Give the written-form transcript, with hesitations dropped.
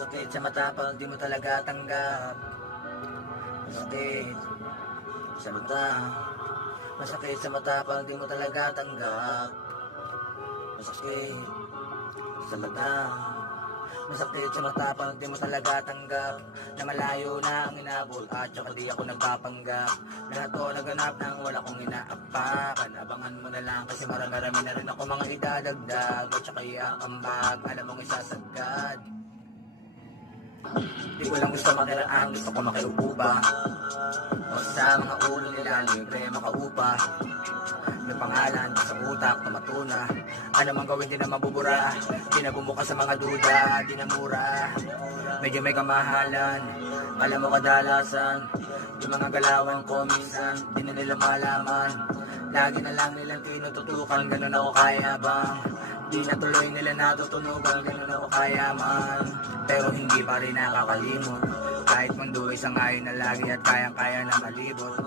Masakit sa mata pag di mo talaga tanggap. Masakit sa mata. Masakit sa mata pag di mo talaga tanggap. Masakit sa mata. Masakit sa mata pag di mo talaga tanggap na malayo na ang inabot at saka di ako nagpapanggap. Lahat to naganap nang wala kong inaapakan. Abangan mo na lang kasi marami na rin ako mga idadagdag at saka iakambag, alam mong isasagad. Di ko lang gusto makiraan, gusto ko makiupo ba o sa mga ulo nila libre makaupa. May pangalan sa utak na matuna. Ano mang gawin di na mabubura. Di na bumuka sa mga duda. Di na mura. Medyo may kamahalan. Alam mo kadalasan yung mga galawan ko minsan di na nila malaman. Lagi na lang nilang tinututukan. Ganun ako kaya bang di na tuloy nila natutunugan. Ganun ako kaya man. Pero hindi pa rin nakakalimot. Kahit mundo isang ayon na lagi at kayang-kaya na malibot.